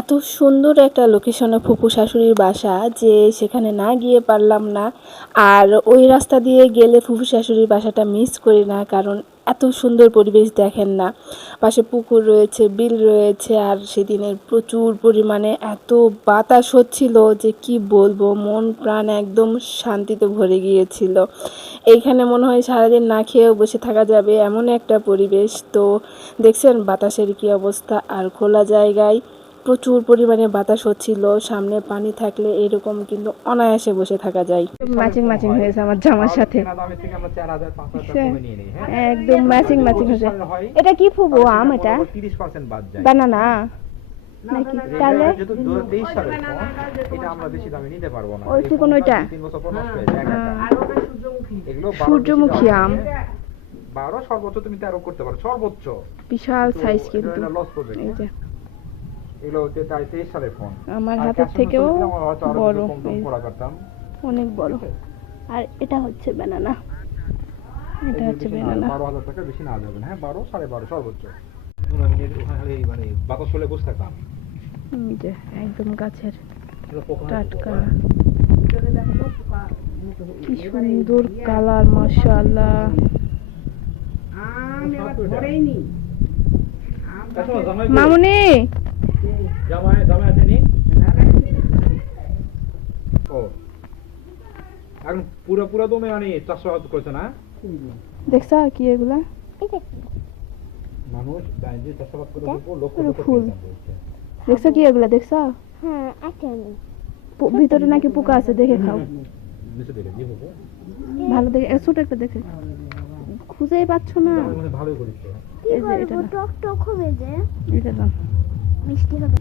এত সুন্দর একটা লোকেশনে ফুপু শাশুড়ির বাসা যে সেখানে না গিয়ে পারলাম না। আর ওই রাস্তা দিয়ে গেলে ফুপু শাশুড়ির বাসাটা মিস করি না, কারণ এত সুন্দর পরিবেশ দেখেন না। পাশে পুকুর রয়েছে, বিল রয়েছে, আর সেদিনের প্রচুর পরিমাণে এত বাতাস হচ্ছিল যে কি বলবো, মন প্রাণ একদম শান্তিতে ভরে গিয়েছিল। এইখানে মনে হয় সারাদিন না খেয়েও বসে থাকা যাবে এমন একটা পরিবেশ। তো দেখছেন বাতাসের কি অবস্থা, আর খোলা জায়গায় প্রচুর পরিমাণে বাতাস হচ্ছিল। সামনে পানি থাকলে এরকম কিন্তু অনায়াসে বসে থাকা যায়। ম্যাচিং ম্যাচিং হয়েছে আমার জামার সাথে, একদম ম্যাচিং ম্যাচিং হয়েছে। এটা কি ফুবো আম? এটা বানানা নাকি? তাহলে ওই কোন ওইটা সূর্যমুখী আম, 12 সর্বোচ্চ তুমি 13 করতে পারো সর্বোচ্চ। বিশাল সাইজ কিন্তু এই যে এগুলো হচ্ছে 23 সালের ফোন। আমার হাতের থেকেও বড়, অনেক বড়। আর এটা হচ্ছে বানানা, এটা হচ্ছে বানানা। 12,000 টাকা বেশি না যাবে না। হ্যাঁ 12 12.5 সর্বোচ্চ। মানে বাতাস হলে বসে থাকতাম। এই যে একদম গাছের টাটকা, কি সুন্দর কালার, মাশাআল্লাহ। মামুনি জামাই আসেনি? ও এখন পুরো দমে মানে চাষাবাদ করছে না? দেখছা কি এগুলা? মানুষ যে চাষাবাদ করে লক্ষ ফুল দেখছো কি এগুলা? দেখছো? হ্যাঁ, একটা ভিতরে নাকি পোকা আছে, দেখে খাও। ভালো দেখে, ছোট একটা দেখে খুঁজেই পাচ্ছ না। ভালোই করেছে। এই যে এটা টক টক হবে, যে এটা না মিষ্টি হবে।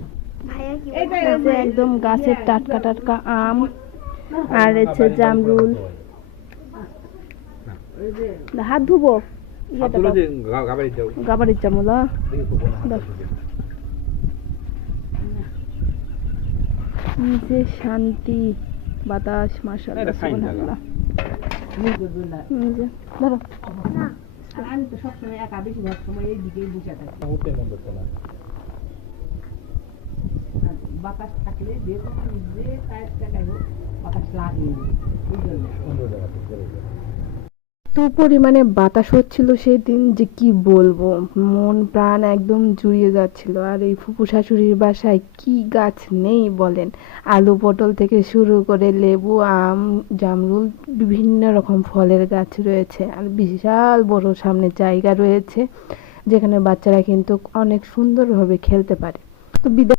ভাইয়া কি বলছে? একদম গাছের টাটকা টাটকা আম, আর হচ্ছে জামরুল। হাত ধুবো, গাবারির জামুলা। কি যে শান্তি, বাতাস, মাশাআল্লাহ সুবহানাল্লাহ। ধরো আমি তো সবসময় একা, বেশিরভাগ সময় এই দিকেই বসে থাকি। বাতাস থাকলে যে কোনো যে টায়ার জায়গায় হোক বাতাস লাগে, এই জন্য তো পরিমাণে বাতাস হচ্ছিল সেই দিন যে কি বলবো, মন প্রাণ একদম জুড়িয়ে যাচ্ছিল। আর এই ফুপু শাশুড়ির বাসায় কি গাছ নেই বলেন, আলু পটল থেকে শুরু করে লেবু, আম, জামরুল, বিভিন্ন রকম ফলের গাছ রয়েছে। আর বিশাল বড় সামনে জায়গা রয়েছে যেখানে বাচ্চারা কিন্তু অনেক সুন্দরভাবে খেলতে পারে। তো বিদায়।